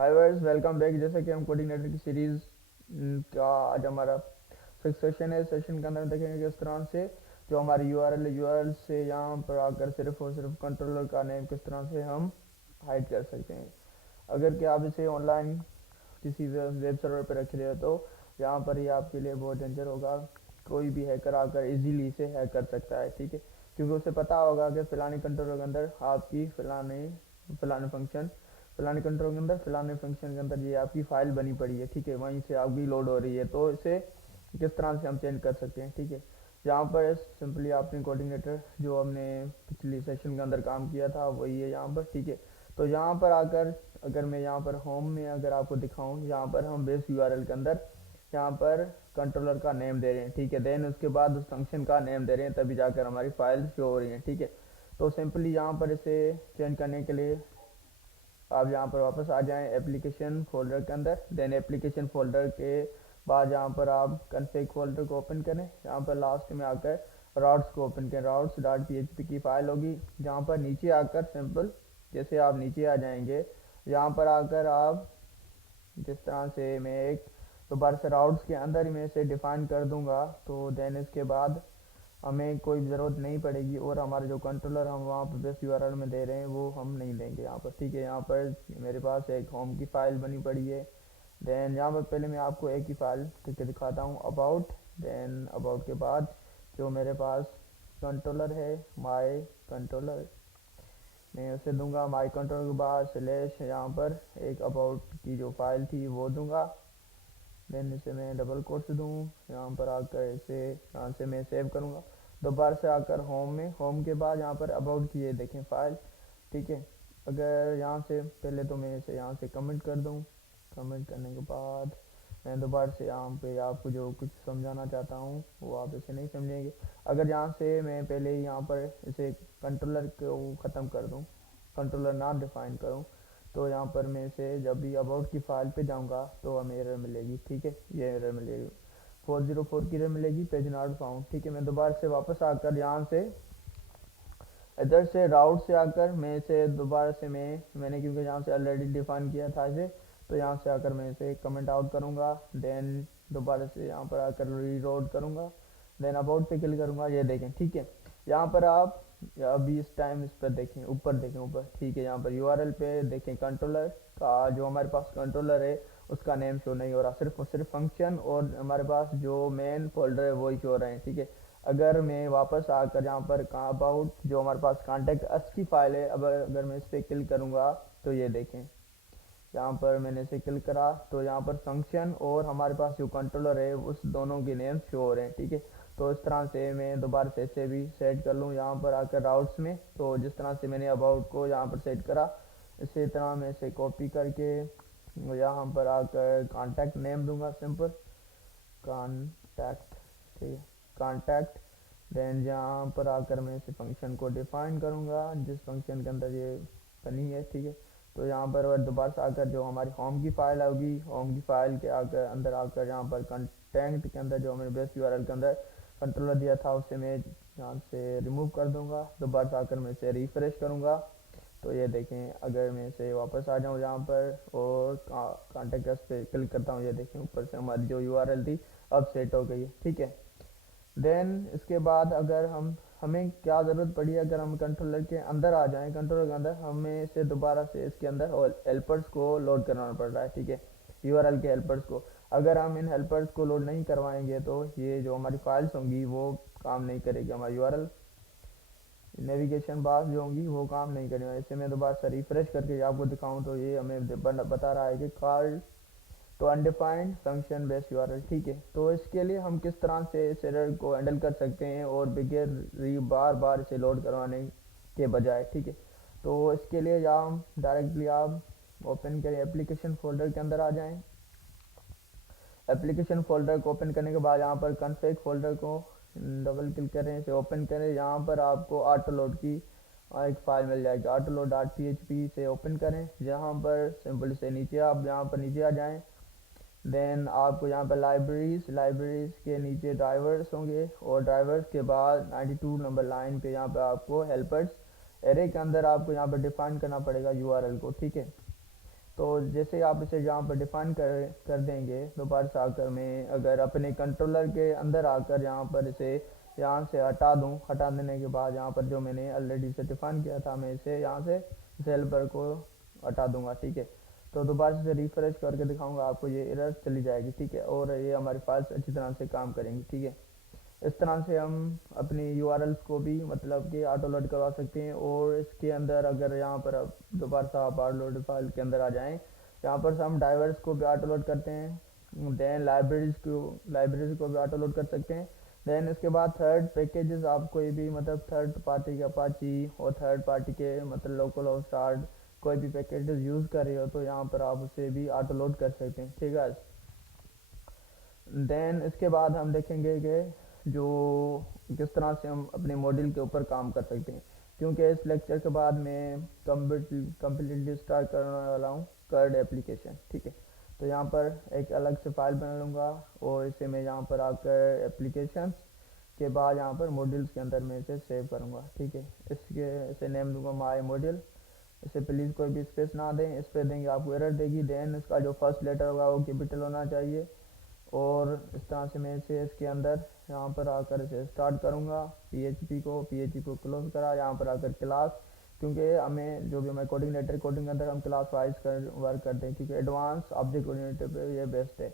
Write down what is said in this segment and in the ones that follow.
हाय verse, welcome back. जैसे कि हम कोऑर्डिनेटर की सीरीज़ का आज हमारा सिक्स सेशन है। सेशन के अंदर देखेंगे किस तरह से जो हमारी यूआरएल है, यूआरएल से यहाँ पर आकर सिर्फ और सिर्फ कंट्रोलर का नेम किस तरह से हम हाइड कर सकते हैं। अगर कि आप इसे ऑनलाइन किसी वेब सर्वर पर रख रहे हो तो यहाँ पर ये आपके लिए बहुत डेंजर होगा। कोई भी हैकर आकर इजीली इसे हैक कर सकता है, ठीक है, क्योंकि उसे पता होगा कि फलाने कंट्रोलर के अंदर आपकी फलाने फलाने फंक्शन फलाने कंट्रोल के अंदर फलाने फंक्शन के अंदर ये आपकी फाइल बनी पड़ी है, ठीक है, वहीं से आपकी लोड हो रही है। तो इसे किस तरह से हम चेंज कर सकते हैं, ठीक है। यहाँ पर सिंपली आपने कोऑर्डिनेटर जो हमने पिछली सेशन के अंदर काम किया था वही है यहाँ पर, ठीक है। तो यहाँ पर आकर अगर मैं यहाँ पर होम में अगर आपको दिखाऊं, यहाँ पर हम बेस यूआरएल के अंदर यहाँ पर कंट्रोलर का नेम दे रहे हैं, ठीक है। देन उसके बाद उस फंक्शन का नेम दे रहे हैं, तभी जाकर हमारी फाइल शो हो रही है, ठीक है। तो सिंपली यहाँ पर इसे चेंज करने के लिए आप यहाँ पर वापस आ जाएं एप्लीकेशन फोल्डर के अंदर। देन एप्लीकेशन फोल्डर के बाद यहाँ पर आप कन्फिग फोल्डर को ओपन करें। यहाँ पर लास्ट में आकर राउट्स को ओपन करें। राउट्स डॉट पी की फाइल होगी। जहाँ पर नीचे आकर सिंपल जैसे आप नीचे आ जाएंगे, यहाँ पर आकर आप जिस तरह से मैं एक दोबारा से राउट्स के अंदर ही मैं इसे डिफाइन कर दूंगा, तो देन इसके बाद हमें कोई ज़रूरत नहीं पड़ेगी और हमारे जो कंट्रोलर हम वहाँ पर बेस यूआरएल में दे रहे हैं वो हम नहीं देंगे यहाँ पर, ठीक है। यहाँ पर मेरे पास एक होम की फ़ाइल बनी पड़ी है। देन यहाँ पर पहले मैं आपको एक ही फ़ाइल करके दिखाता हूँ, अबाउट। देन अबाउट के बाद जो मेरे पास कंट्रोलर है, माई कंट्रोलर, मैं उसे दूंगा। माई कंट्रोलर के बाद स्लैश यहाँ पर एक अबाउट की जो फाइल थी वो दूंगा। देन इसे मैं डबल कोट्स दूँ। यहाँ पर आकर इसे यहाँ से मैं सेव करूँगा। दोबारा से आकर होम में, होम के बाद यहाँ पर अबाउट की ये देखें फाइल, ठीक है। अगर यहाँ से पहले तो मैं इसे यहाँ से कमेंट कर दूँ। कमेंट करने के बाद मैं दोबारा से यहाँ पे आपको जो कुछ समझाना चाहता हूँ वो आप इसे नहीं समझेंगे। अगर यहाँ से मैं पहले ही यहाँ पर इसे कंट्रोलर को ख़त्म कर दूँ, कंट्रोलर ना डिफाइन करूँ, तो यहाँ पर मैं इसे जब भी अबाउट की फाइल पे जाऊँगा तो हमें एरर मिलेगी, ठीक है। ये एरर मिलेगी 404 की एरर मिलेगी, पेज नॉट फाउंड, ठीक है। मैं दोबारा से वापस आकर यहाँ से इधर से राउट से आकर मैं इसे दोबारा से मैंने क्योंकि यहाँ से ऑलरेडी डिफाइन किया था इसे, तो यहाँ से आकर मैं इसे कमेंट आउट करूँगा। देन दोबारा से यहाँ पर आकर रीलोड करूँगा। देन अबाउट पे क्लिक करूँगा, ये देखें, ठीक है। यहाँ पर आप अभी इस टाइम इस पर देखें, ऊपर देखें, ऊपर, ठीक है। यहाँ पर यूआरएल पे देखें कंट्रोलर का जो हमारे पास कंट्रोलर है उसका नेम शो नहीं हो रहा, सिर्फ और सिर्फ फंक्शन और हमारे पास जो मेन फोल्डर है वही शो हो रहे हैं, ठीक है। अगर मैं वापस आकर यहाँ पर अबाउट जो हमारे पास कॉन्टेक्ट अस की फाइल है, अब अगर मैं इस पर क्लिक करूँगा तो ये देखें, यहाँ पर मैंने इसे क्लिक करा तो यहाँ पर फंक्शन और हमारे पास जो कंट्रोलर है उस दोनों के नेम शो हो रहे हैं, ठीक है। तो इस तरह से मैं दोबारा से इसे भी सेट कर लूँ यहाँ पर आकर राउट्स में। तो जिस तरह से मैंने अबाउट को यहाँ पर सेट करा, इसी तरह मैं इसे कॉपी करके यहाँ पर आकर कॉन्टैक्ट नेम दूंगा, सिंपल कॉन्टैक्ट, ठीक है, कॉन्टैक्ट। देन यहाँ पर आकर मैं इसे फंक्शन को डिफाइन करूँगा जिस फंक्शन के अंदर ये बनी है, ठीक है। तो यहाँ पर दोबारा से आकर जो हमारी होम की फाइल होगी, होम की फाइल के आकर अंदर आकर यहाँ पर कंटेंट के अंदर जो मैंने बेस यूआरएल के अंदर कंट्रोलर दिया था उसे मैं यहाँ से रिमूव कर दूँगा। दोबारा से आकर मैं इसे रिफ्रेश करूँगा तो ये देखें, अगर मैं इसे वापस आ जाऊँ यहाँ पर और कॉन्टेक्ट अस पे क्लिक करता हूँ, ये देखें ऊपर से हमारी जो यूआरएल थी अब सेट हो गई है, ठीक है। देन इसके बाद अगर हमें क्या ज़रूरत पड़ी, अगर हम कंट्रोलर के अंदर आ जाएं, कंट्रोलर के अंदर हमें इसे दोबारा से इसके अंदर और हेल्पर्स को लोड करवाना पड़ रहा है, ठीक है, यूआरएल के हेल्पर्स को। अगर हम इन हेल्पर्स को लोड नहीं करवाएंगे तो ये जो हमारी फाइल्स होंगी वो काम नहीं करेगी, हमारी यूआरएल नेविगेशन बार जो होंगी वो काम नहीं करेगा। इसे मैं दोबारा से रिफ्रेश करके आपको दिखाऊं तो ये हमें बता रहा है कि कॉल तो अनडिफाइंड फंक्शन बेस यूआरएल, ठीक है। तो इसके लिए हम किस तरह से इस एरर को हैंडल कर सकते हैं और बगैर बार बार इसे लोड करवाने के बजाय, ठीक है। तो इसके लिए या हम डायरेक्टली आप ओपन करें एप्लीकेशन फोल्डर के अंदर आ जाएं। एप्लीकेशन फोल्डर को ओपन करने के बाद यहाँ पर कॉन्फ़िग फोल्डर को डबल क्लिक करें, इसे ओपन करें। यहाँ पर आपको ऑटो लोड की एक फाइल मिल जाएगी, ऑटो लोड डॉट पी से ओपन करें। यहाँ पर सिंपल से नीचे आप यहाँ पर नीचे आ जाएं। देन आपको यहाँ पर लाइब्रेरीज के नीचे ड्राइवर्स होंगे और ड्राइवर्स के बाद 92 नंबर लाइन पे यहाँ पे आपको हेल्पर्स एरे के अंदर आपको यहाँ पर डिफाइन करना पड़ेगा यूआरएल को, ठीक है। तो जैसे आप इसे यहाँ पर डिफाइन कर देंगे, दोबारा से आकर मैं अगर अपने कंट्रोलर के अंदर आकर यहाँ पर इसे यहाँ से हटा दूँ, हटा देने के बाद यहाँ पर जो मैंने ऑलरेडी इसे डिफाइन किया था, मैं इसे यहाँ से इस हेल्पर को हटा दूंगा। ठीक है, तो दोबारा से रिफ्रेश करके दिखाऊंगा आपको, ये एरर चली जाएगी। ठीक है, और ये हमारी फाइल्स अच्छी तरह से काम करेंगी। ठीक है, इस तरह से हम अपनी यूआरएल्स को भी मतलब कि ऑटो लोड करवा सकते हैं। और इसके अंदर अगर यहाँ पर अब दोबारा से आप ऑटो लोड फाइल के अंदर आ जाएं, यहाँ पर से हम ड्राइवर्स को भी ऑटो लोड करते हैं, देन लाइब्रेरीज को भी ऑटो लोड कर सकते हैं। देन इसके बाद थर्ड पैकेजेस, आप कोई भी मतलब थर्ड पार्टी के अपाची और थर्ड पार्टी के मतलब लोकल होस्ट हार्ड कोई भी पैकेजेस यूज़ कर रहे हो तो यहाँ पर आप उसे भी ऑटो लोड कर सकते हैं। ठीक है, देन इसके बाद हम देखेंगे कि जो किस तरह से हम अपने मॉड्यूल के ऊपर काम कर सकते हैं, क्योंकि इस लेक्चर के बाद मैं कम्प्लीटली स्टार्ट करने वाला हूँ कर्ड एप्लीकेशन। ठीक है, तो यहाँ पर एक अलग से फाइल बना लूँगा और इसे मैं यहाँ पर आकर एप्लीकेशन के बाद यहाँ पर मॉड्यूल्स के अंदर मैं इसे सेव करूँगा। ठीक है, इसे नेम दूँगा माई मॉड्यूल। इसे प्लीज़ कोई भी स्पेस ना दें, इस पर देंगे आपको एरर देगी। देन इसका जो फर्स्ट लेटर होगा वो कैपिटल होना चाहिए। और इस तरह से मैं इसे इसके अंदर यहाँ पर आकर इसे स्टार्ट करूँगा, पीएचपी को क्लोज करा, यहाँ पर आकर क्लास, क्योंकि हमें जो भी हमारे कोडिंग कोडिंग के अंदर हम क्लास वाइज वर्क करते हैं, क्योंकि एडवांस ऑब्जेक्ट ओरिएंटेड पे ये बेस्ट है।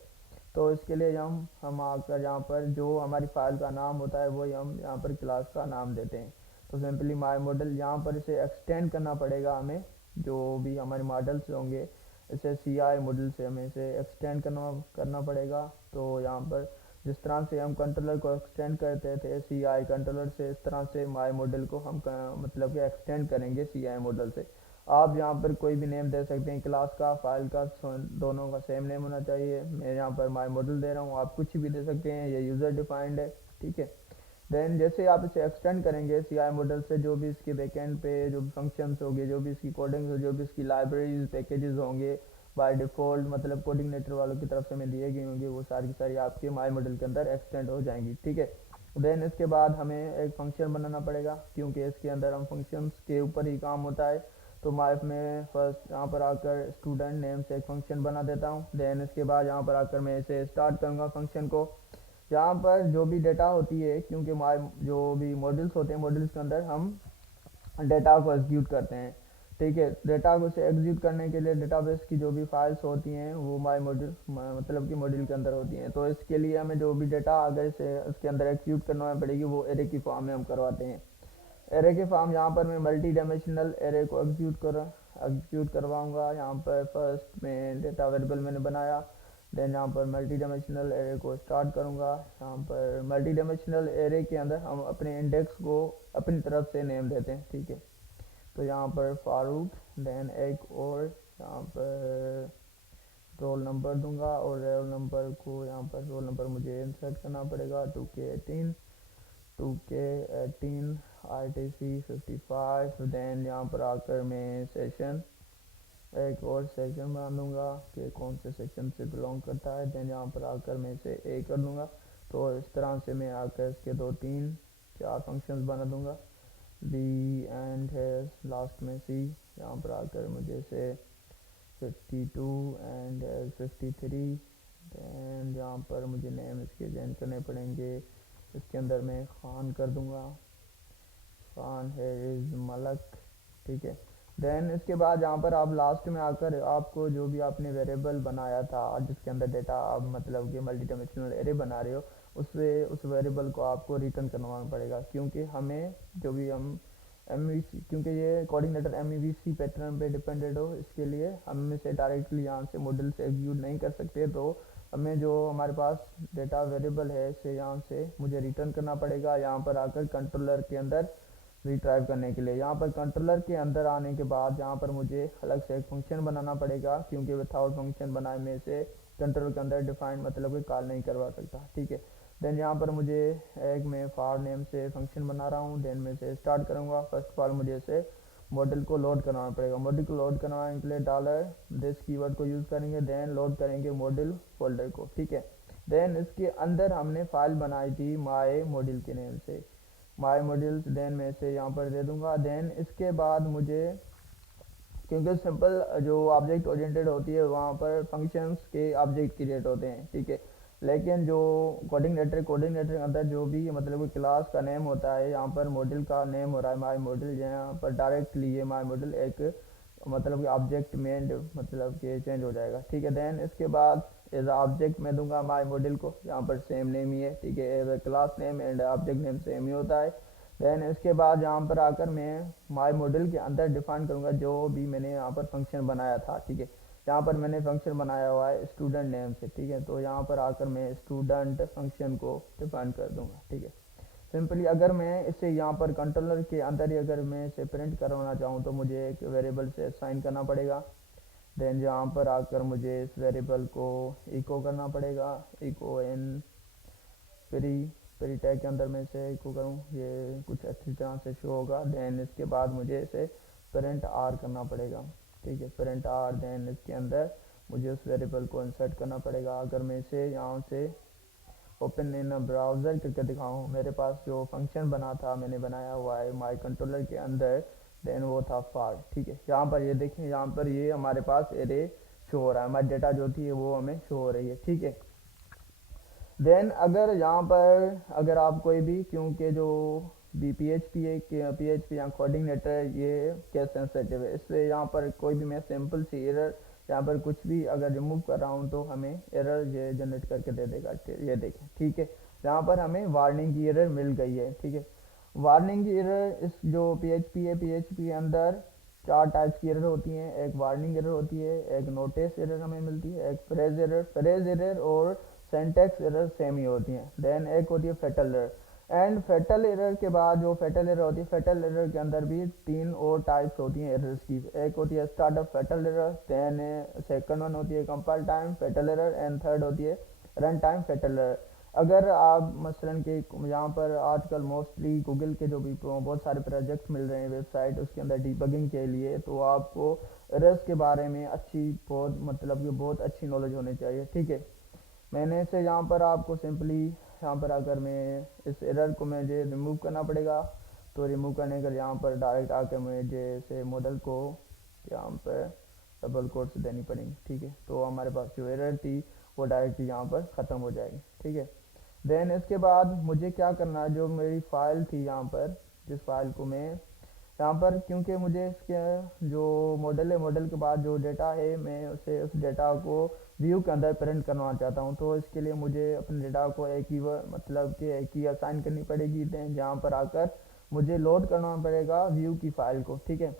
तो इसके लिए हम आकर यहाँ पर जो हमारी फाइल का नाम होता है वही हम यहाँ पर क्लास का नाम देते हैं। तो सिंपली माई मॉडल, यहाँ पर इसे एक्सटेंड करना पड़ेगा हमें, जो भी हमारे मॉडल्स होंगे इसे सी आई मॉडल से हमें इसे एक्सटेंड करना पड़ेगा। तो यहाँ पर जिस तरह से हम कंट्रोलर को एक्सटेंड करते थे सी आई कंट्रोलर से, इस तरह से माई मॉडल को हम मतलब कि एक्सटेंड करेंगे सी आई मॉडल से। आप यहाँ पर कोई भी नेम दे सकते हैं, क्लास का, फाइल का, दोनों का सेम नेम होना चाहिए। मैं यहाँ पर माई मॉडल दे रहा हूँ, आप कुछ भी दे सकते हैं, ये यूज़र डिफाइंड है। ठीक है, देन जैसे आप इसे एक्सटेंड करेंगे सी आई मॉडल से, जो भी इसके बैकएंड पे जो भी फंक्शंस होंगे, जो भी इसकी कोडिंग हो, जो भी इसकी लाइब्रेरीज पैकेजेस होंगे बाय डिफ़ॉल्ट मतलब कोऑर्डिनेटर वालों की तरफ से हमें दिए गए होंगे, वो सारी की सारी आपके माई मॉडल के अंदर एक्सटेंड हो जाएंगी। ठीक है, देन इसके बाद हमें एक फंक्शन बनाना पड़ेगा, क्योंकि इसके अंदर हम फंक्शंस के ऊपर ही काम होता है। तो माइफ में फर्स्ट यहाँ पर आकर स्टूडेंट नेम से एक फंक्शन बना देता हूँ। देन इसके बाद यहाँ पर आकर मैं इसे स्टार्ट करूँगा फंक्शन को। यहाँ पर जो भी डेटा होती है, क्योंकि माई जो भी मॉड्यूल्स होते हैं, मॉड्यूल्स के अंदर हम डेटा को एग्जीक्यूट करते हैं। ठीक है, डेटा को से एग्जीक्यूट करने के लिए डेटाबेस की जो भी फाइल्स होती हैं वो माई मॉड्यूल मतलब कि मॉड्यूल के अंदर होती हैं। तो इसके लिए हमें जो भी डेटा अगर इसे उसके अंदर एग्जीक्यूट करना पड़ेगी वो एरे की फॉर्म में हम करवाते हैं। एरे के फॉर्म यहाँ पर मैं मल्टी डायमेंशनल एरे को एग्जीक्यूट करवाऊँगा। यहाँ पर फर्स्ट में डेटा वेरिएबल मैंने बनाया, देन यहाँ पर मल्टी डायमेंशनल एरे को स्टार्ट करूँगा। यहाँ पर मल्टी डायमेंशनल एरे के अंदर हम अपने इंडेक्स को अपनी तरफ से नेम देते हैं। ठीक है, तो यहाँ पर फारूक, देन एक और यहाँ पर रोल नंबर दूंगा, और रोल नंबर को यहाँ पर रोल नंबर मुझे इंसर्ट करना पड़ेगा 2K18 ITC 55। देन यहाँ पर आकर मैं सेशन एक और सेक्शन बना दूंगा कि कौन से सेक्शन से बिलोंग करता है। देन यहाँ पर आकर मैं इसे ए कर दूंगा। तो इस तरह से मैं आकर इसके 2 3 4 फंक्शंस बना दूंगा। बी एंड है लास्ट में सी, यहाँ पर आकर मुझे इसे 52 एंड 53। देन यहाँ पर मुझे नेम इसके चेंज करने पड़ेंगे, इसके अंदर मैं खान कर दूंगा, खान है इज़ मलक। ठीक है, देन इसके बाद यहाँ पर आप लास्ट में आकर आपको जो भी आपने वेरिएबल बनाया था जिसके अंदर डेटा आप मतलब कि मल्टी डायमेंशनल एरे बना रहे हो, उस वेरिएबल को आपको रिटर्न करवाना पड़ेगा, क्योंकि हमें जो भी हम एमवीसी, क्योंकि ये कोऑर्डिनेटर एमवीसी पैटर्न पे डिपेंडेड हो, इसके लिए हम इसे डायरेक्टली यहाँ से मॉडल से एग्जीक्यूट नहीं कर सकते। तो हमें जो हमारे पास डेटा वेरिएबल है इसे यहाँ से मुझे रिटर्न करना पड़ेगा, यहाँ पर आकर कंट्रोलर के अंदर रिट्राइव करने के लिए। यहाँ पर कंट्रोलर के अंदर आने के बाद यहाँ पर मुझे अलग से एक फंक्शन बनाना पड़ेगा, क्योंकि विथआउट फंक्शन बनाए में से कंट्रोलर के अंदर डिफाइन मतलब कि कॉल नहीं करवा सकता। ठीक है, देन यहाँ पर मुझे एक मैं फार नेम से फंक्शन बना रहा हूँ। देन मैं से स्टार्ट करूँगा। फर्स्ट ऑफ ऑल मुझे इसे मॉडल को लोड करवाना पड़ेगा। मॉडल को लोड करवाने के लिए $this कीवर्ड को यूज़ करेंगे। देन लोड करेंगे मॉडल फोल्डर को। ठीक है, देन इसके अंदर हमने फाइल बनाई थी माई मॉडल के नेम से, माई मॉडल्स। देन मैं इसे यहाँ पर दे दूँगा। देन इसके बाद मुझे क्योंकि सिंपल जो ऑब्जेक्ट ओरिएंटेड होती है वहाँ पर फंक्शंस के ऑब्जेक्ट क्रिएट होते हैं, ठीक है। लेकिन जो कोऑर्डिनेटर के अंदर जो भी मतलब कि क्लास का नेम होता है, यहाँ पर मॉडल का नेम हो रहा है माई मॉडल, यहाँ पर डायरेक्टली ये माई मॉडल एक मतलब कि ऑब्जेक्ट में मतलब कि चेंज हो जाएगा, ठीक है। देन इसके बाद एज ऑब्जेक्ट मैं दूंगा माई मॉडल को, यहाँ पर सेम नेम ही है, ठीक है। As class name and object name same ही होता है। देन इसके बाद यहाँ पर आकर मैं माई मॉडल के अंदर डिफाइन करूँगा जो भी मैंने यहाँ पर फंक्शन बनाया था, ठीक है। यहाँ पर मैंने फंक्शन बनाया हुआ है स्टूडेंट नेम से, ठीक है। तो यहाँ पर आकर मैं स्टूडेंट फंक्शन को डिफाइन कर दूंगा, ठीक है। सिंपली अगर मैं इसे यहाँ पर कंट्रोलर के अंदर ही अगर मैं इसे प्रिंट करवाना चाहूँ तो मुझे एक वेरिएबल से असाइन करना पड़ेगा। देन यहाँ पर आकर मुझे इस वेरिएबल को इको करना पड़ेगा, echo in pre pre tag के अंदर मैं इसे इको करूँ, ये कुछ अच्छी तरह से शो होगा। देन इसके बाद मुझे इसे प्रिंट आर करना पड़ेगा, ठीक है, प्रिंट आर। देन इसके अंदर मुझे उस वेरिएबल को इंसर्ट करना पड़ेगा। अगर मैं इसे यहाँ से ओपन इन ब्राउज़र करके दिखाऊँ, मेरे पास जो फंक्शन बना था मैंने बनाया हुआ है माई कंट्रोलर के अंदर, देन वो था फार, ठीक है। यहाँ पर ये देखें, यहाँ पर ये हमारे पास एरे शो हो रहा है, हमारी डेटा जो थी वो हमें शो हो रही है, ठीक है। देन अगर यहाँ पर अगर आप कोई भी, क्योंकि जो बी पी एच पी या कोऑर्डिनेटर ये केस सेंसिटिव है, इसलिए यहाँ पर कोई भी मैं सिंपल सी एरर यहाँ पर कुछ भी अगर रिमूव कर रहा हूँ तो हमें एरर ये जनरेट करके दे देगा, ये देखें, ठीक है। यहाँ पर हमें वार्निंग की एरर मिल गई है, ठीक है। वार्निंग की एरर इस जो पी एच पी के अंदर चार टाइप्स की एरर होती हैं। एक वार्निंग एरर होती है, एक नोटिस एरर हमें मिलती है, एक फ्रेज एरर और सिंटैक्स एरर सेम ही होती हैं। देन एक होती है fatal error. And fatal error के बाद जो फेटल एरर होती है, फेटल एरर के अंदर भी तीन और टाइप्स होती हैं एरर्स की। एक होती है start up fatal error, then second one होती है compile time fatal error and third होती है रन टाइम फेटल एरर। अगर आप मसलन के यहाँ पर आजकल मोस्टली गूगल के जो भी बहुत सारे प्रोजेक्ट्स मिल रहे हैं वेबसाइट, उसके अंदर डीबगिंग के लिए, तो आपको एरर्स के बारे में अच्छी बहुत मतलब कि बहुत अच्छी नॉलेज होनी चाहिए, ठीक है। मैंने इसे यहाँ पर आपको सिंपली यहाँ पर अगर मैं इस एरर को मुझे रिमूव करना पड़ेगा, तो रिमूव करने के लिए यहाँ पर डायरेक्ट आकर मुझे इसे मॉडल को यहाँ पर डबल कोट्स देनी पड़ेंगी, ठीक है। तो हमारे पास जो एरर थी वो डायरेक्ट यहाँ पर ख़त्म हो जाएगी, ठीक है। देन इसके बाद मुझे क्या करना है, जो मेरी फ़ाइल थी यहाँ पर, जिस फाइल को मैं यहाँ पर, क्योंकि मुझे इसके जो मॉडल है, मॉडल के बाद जो डेटा है मैं उसे उस डेटा को व्यू के अंदर प्रिंट करना चाहता हूँ। तो इसके लिए मुझे अपने डेटा को एक ही मतलब कि एक ही असाइन करनी पड़ेगी। देन जहाँ पर आकर मुझे लोड करना पड़ेगा व्यू की फ़ाइल को, ठीक है।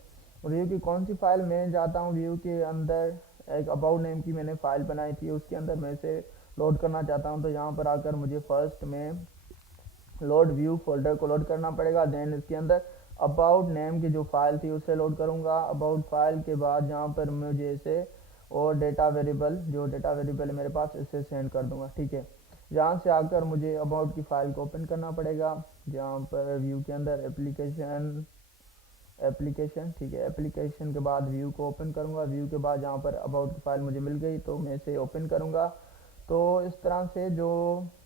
व्यू की कौन सी फ़ाइल मैं चाहता हूँ, व्यू के अंदर एक अबाउट नेम की मैंने फ़ाइल बनाई थी, उसके अंदर मैं इसे लोड करना चाहता हूँ। तो यहाँ पर आकर मुझे फर्स्ट में लोड व्यू फोल्डर को लोड करना पड़ेगा। देन इसके अंदर अबाउट नेम की जो फाइल थी उसे लोड करूंगा। अबाउट फाइल के बाद यहाँ पर मुझे इसे और डेटा वेरिएबल, जो डेटा वेरिएबल मेरे पास, इसे सेंड कर दूंगा, ठीक है। जहाँ से आकर मुझे अबाउट की फाइल को ओपन करना पड़ेगा, जहाँ पर व्यू के अंदर एप्लीकेशन, ठीक है। एप्लीकेशन के बाद व्यू को ओपन करूंगा। व्यू के बाद जहाँ पर अबाउट की फाइल मुझे मिल गई तो मैं इसे ओपन करूंगा। तो इस तरह से जो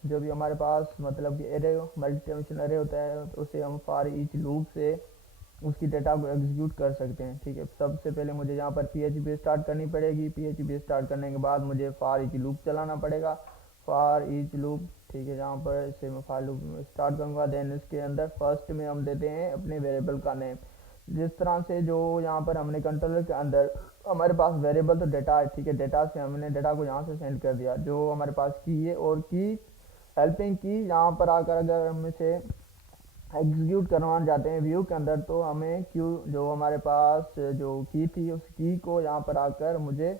जो भी हमारे पास मतलब कि एरे मल्टी डायमेंशन एरे होता है, तो उसे हम फॉर ईच लूप से उसकी डेटा को एग्जीक्यूट कर सकते हैं, ठीक है। सबसे पहले मुझे यहाँ पर पीएचपी स्टार्ट करनी पड़ेगी। पीएचपी स्टार्ट करने के बाद मुझे फॉर ईच लूप चलाना पड़ेगा, फॉर ईच लूप, ठीक है। जहाँ पर इसे मैं फॉर लूप स्टार्ट करूँगा। देन इसके अंदर फर्स्ट में हम देते हैं अपने वेरिएबल का नेम। जिस तरह से जो यहाँ पर हमने कंट्रोलर के अंदर हमारे पास वेरिएबल तो डेटा है, ठीक है। डेटा से हमने डेटा को यहाँ से सेंड कर दिया, जो हमारे पास की है, और की हेल्पिंग की यहाँ पर आकर अगर हम इसे एग्जीक्यूट करवाना चाहते हैं व्यू के अंदर, तो हमें क्यू जो हमारे पास जो की थी उस की को यहाँ पर आकर मुझे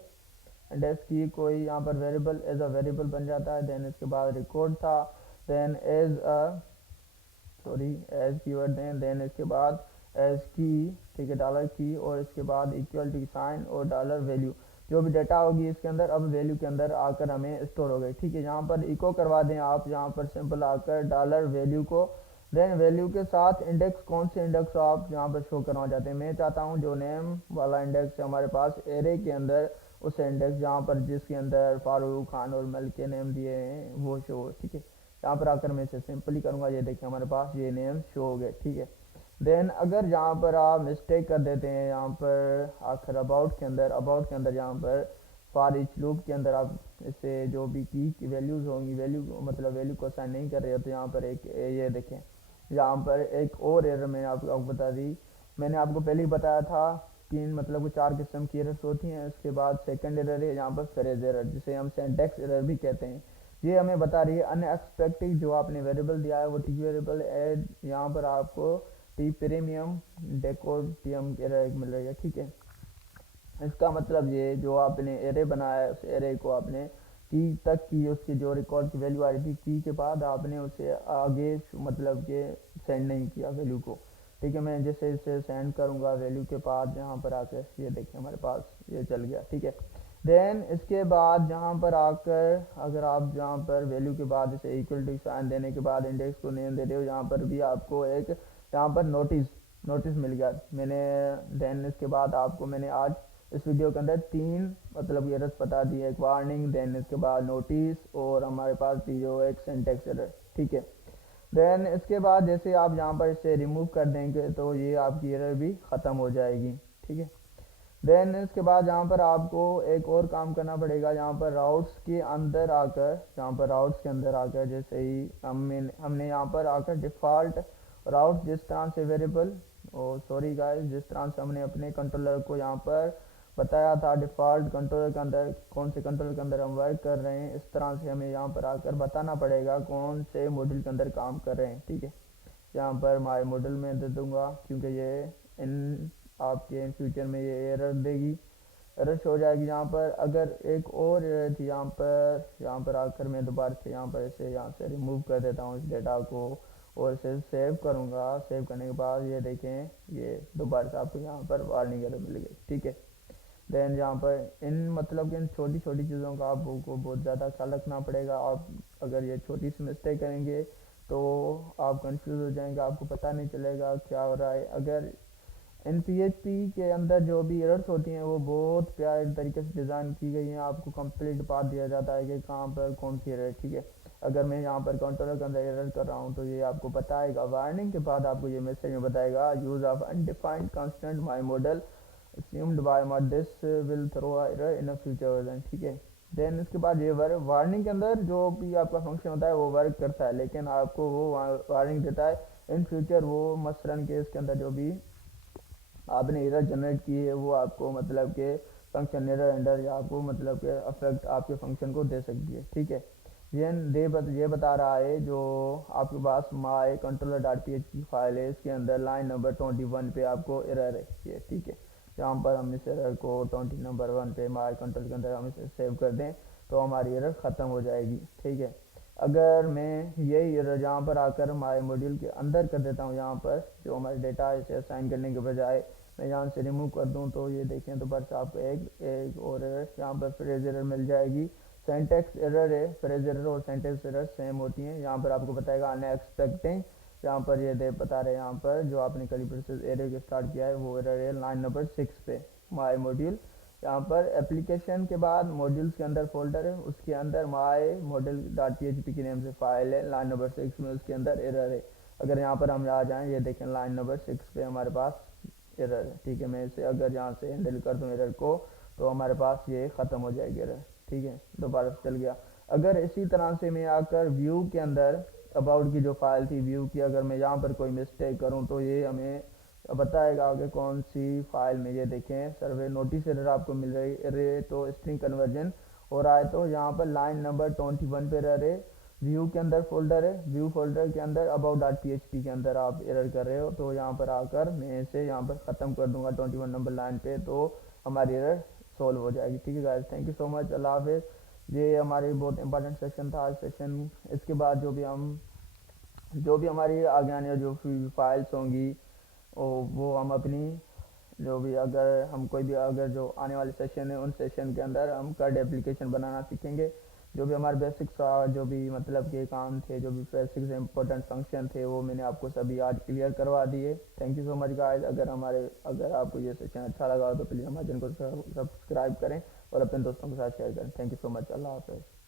डेस की कोई यहाँ पर वेरिएबल एज अ वेरिएबल बन जाता है। देन इसके बाद रिकॉर्ड था, देन एज कीवर्ड देन इसके बाद एज की, ठीक है, डॉलर की, और इसके बाद इक्वल टू साइन और डॉलर वैल्यू, जो भी डेटा होगी इसके अंदर अब वैल्यू के अंदर आकर हमें स्टोर हो गई, ठीक है। यहाँ पर इको करवा दें आप, यहाँ पर सिंपल आकर डॉलर वैल्यू को, देन वैल्यू के साथ इंडेक्स, कौन से इंडेक्स आप यहाँ पर शो करना चाहते हैं। मैं चाहता हूँ जो नेम वाला इंडेक्स है हमारे पास एरे के अंदर, उस इंडेक्स जहाँ पर जिसके अंदर फारूक खान और मल के नेम दिए हैं वो शो, ठीक है। यहाँ पर आकर मैं इसे सिंपली करूँगा, ये देखिए हमारे पास ये नेम शो हो गए, ठीक है। देन अगर यहाँ पर आप मिस्टेक कर देते हैं यहाँ पर आखिर अबाउट के अंदर यहाँ पर फॉर ईच लूप के अंदर आप इसे जो भी की वैल्यूज़ होंगी वैल्यू को असाइन नहीं कर रहे हो, तो यहाँ पर एक ये देखें, यहाँ पर एक और एरर मैंने आपको बता दी। मैंने आपको पहले ही बताया था तीन मतलब 4 किस्म की एरर्स होती हैं। उसके बाद सेकंड एरर है यहाँ पर फ्रेज एरर, जिसे हम सिंटैक्स एरर भी कहते हैं। ये हमें बता रही है अनएक्सपेक्टेड जो आपने वेरिएबल दिया है वो टी वेरिएबल ऐड, यहाँ पर आपको टी प्रीमियम डेकोटियम एरर मिल रही है। ठीक है, इसका मतलब ये जो आपने एरे बनाया है उस एरे को आपने की तक की, उसकी जो रिकॉर्ड की वैल्यू आ रही थी की के बाद आपने उसे आगे मतलब के सेंड नहीं किया वैल्यू को। ठीक है, मैं जैसे इसे सेंड करूँगा वैल्यू के बाद यहाँ पर आकर ये देखिए हमारे पास ये चल गया। ठीक है, देन इसके बाद यहाँ पर आकर अगर आप यहाँ पर वैल्यू के बाद इसे इक्वल टू साइन देने के बाद इंडेक्स को नेम दे रहे हो, यहाँ पर भी आपको एक यहाँ पर नोटिस मिल गया मैंने। देन इसके बाद आपको मैंने आज इस वीडियो के अंदर तीन मतलब एरर्स बता दिए, एक वार्निंग, देन इसके बाद नोटिस और हमारे पास थी जो एक सिंटैक्स एरर। ठीक है, देन इसके बाद जैसे आप यहाँ पर इसे रिमूव कर देंगे तो ये आपकी एरर भी ख़त्म हो जाएगी। ठीक है, देन इसके बाद यहाँ पर आपको एक और काम करना पड़ेगा, यहाँ पर राउट्स के अंदर आकर जैसे ही हमने यहाँ पर आकर डिफ़ॉल्ट राउट जिस तरह से वेरिएबल सॉरी गाइस जिस तरह से हमने अपने कंट्रोलर को यहाँ पर बताया था डिफ़ॉल्ट कंट्रोलर के अंदर कौन से कंट्रोलर के अंदर हम वर्क कर रहे हैं, इस तरह से हमें यहाँ पर आकर बताना पड़ेगा कौन से मॉड्यूल के अंदर काम कर रहे हैं। ठीक है, यहाँ पर माई मॉडल में दे दूंगा क्योंकि ये इन आपके इन फ्यूचर में ये एरर देगी, एरर शो हो जाएगी। यहाँ पर अगर एक और एरर थी यहाँ पर आकर मैं दोबारा से यहाँ से रिमूव कर देता हूँ इस डेटा को और इसे सेव करूँगा। सेव करने के बाद ये देखें ये दोबारा से आपको यहाँ पर वार्निंग एरर मिल गई। ठीक है, देन यहाँ पर इन मतलब कि इन छोटी छोटी चीज़ों का आपको बहुत ज़्यादा ख्याल रखना पड़ेगा। आप अगर ये छोटी सी मिस्टेक करेंगे तो आप कंफ्यूज हो जाएंगे, आपको पता नहीं चलेगा क्या हो रहा है। अगर इन PHP के अंदर जो भी एरर्स होती हैं वो बहुत प्यारे तरीके से डिज़ाइन की गई हैं, आपको कंप्लीट बात दिया जाता है कि कहाँ पर कौन सी एरर है। ठीक है, अगर मैं यहाँ पर कंट्रोलर के अंदर एरर कर रहा हूँ तो ये आपको बताएगा, वार्निंग के बाद आपको ये मैसेज में बताएगा use of undefined constant my model assumed by mod this will throw error in a future version। ठीक है, देन इसके बाद ये वार्निंग के अंदर जो भी आपका फंक्शन होता है वो वर्क करता है, लेकिन आपको वो वार्निंग देता है इन फ्यूचर वो मसलन केस के अंदर जो भी आपने एरर जनरेट की है वो आपको मतलब के फंक्शन एरर अंडर या आपको मतलब के अफेक्ट आपके फंक्शन को दे सकती है। ठीक है, ये बता रहा है जो आपके पास माई कंट्रोलर डॉट PHP फाइल है इसके अंदर लाइन नंबर 21 पे आपको एरर है ये। ठीक है, यहाँ पर हम इस एरर को 20 नंबर 1 पे माई कंट्रोल के अंदर हम इसे सेव कर दें तो हमारी एरर ख़त्म हो जाएगी। ठीक है, अगर मैं यही एरर यहाँ पर आकर माई मॉड्यूल के अंदर कर देता हूँ, यहाँ पर जो हमारे डेटा है इसे असाइन करने के बजाय मैं यहाँ से रिमूव कर दूँ तो ये देखें तो बस आपको एक और एरर यहाँ पर फ्रेज एरर मिल जाएगी। सिंटैक्स एरर है, फ्रेज एरर और सिंटैक्स एरर सेम होती हैं। यहाँ पर आपको बताएगा अनएक्सपेक्टेड, यहाँ पर ये दे बता रहे हैं यहाँ पर जो आपने कली प्रोसेस एरर को स्टार्ट किया है वो एरर है लाइन नंबर 6 पे माई मॉड्यूल। यहाँ पर एप्लीकेशन के बाद मॉड्यूल्स के अंदर फोल्डर है उसके अंदर माई मॉडल डॉट PHP की नेम से फाइल है, लाइन नंबर 6 में उसके अंदर एरर है। अगर यहाँ पर हम आ जाएँ ये देखें लाइन नंबर 6 पे हमारे पास एरर है। ठीक है, मैं इसे अगर यहाँ से हैंडल कर दूँ एरर को तो हमारे पास ये ख़त्म हो जाएगी एरर। ठीक है, दोबारा से चल गया। अगर इसी तरह से मैं आकर व्यू के अंदर अबाउट की जो फाइल थी व्यू की अगर मैं यहाँ पर कोई मिस्टेक करूँ तो ये हमें बताएगा कि कौन सी फाइल में। ये देखें सर्वे नोटिस एरर आपको मिल रही है तो स्ट्रिंग कन्वर्जन हो रहा है, तो यहाँ पर लाइन नंबर 21 पे एरर है। व्यू के अंदर फोल्डर है, व्यू फोल्डर के अंदर अबाउट डॉट PHP के अंदर आप एरर कर रहे हो, तो यहाँ पर आकर मैं इसे यहाँ पर ख़त्म कर दूंगा 21 नंबर लाइन पे तो हमारी एरर सोल्व हो जाएगी। ठीक है guys, thank you so much, अल्लाह हाफिज़। ये हमारी बहुत इंपॉर्टेंट सेशन था सेशन। इसके बाद जो भी हमारी आगे आने जो फाइल्स होंगी वो हम अपनी जो भी अगर हम कोई भी अगर जो आने वाले सेशन है उन सेशन के अंदर हम कार्ड एप्लीकेशन बनाना सीखेंगे। जो भी हमारे बेसिक्स जो भी मतलब के काम थे जो भी बेसिक्स इंपॉर्टेंट फंक्शन थे वो मैंने आपको सभी आज क्लियर करवा दिए। Thank you so much guys. अगर आपको ये सेशन अच्छा लगा तो प्लीज़ हमारे चैनल को सब्सक्राइब करें और अपने दोस्तों के साथ शेयर करें। थैंक यू सो मच, अल्लाह हाफ़िज़।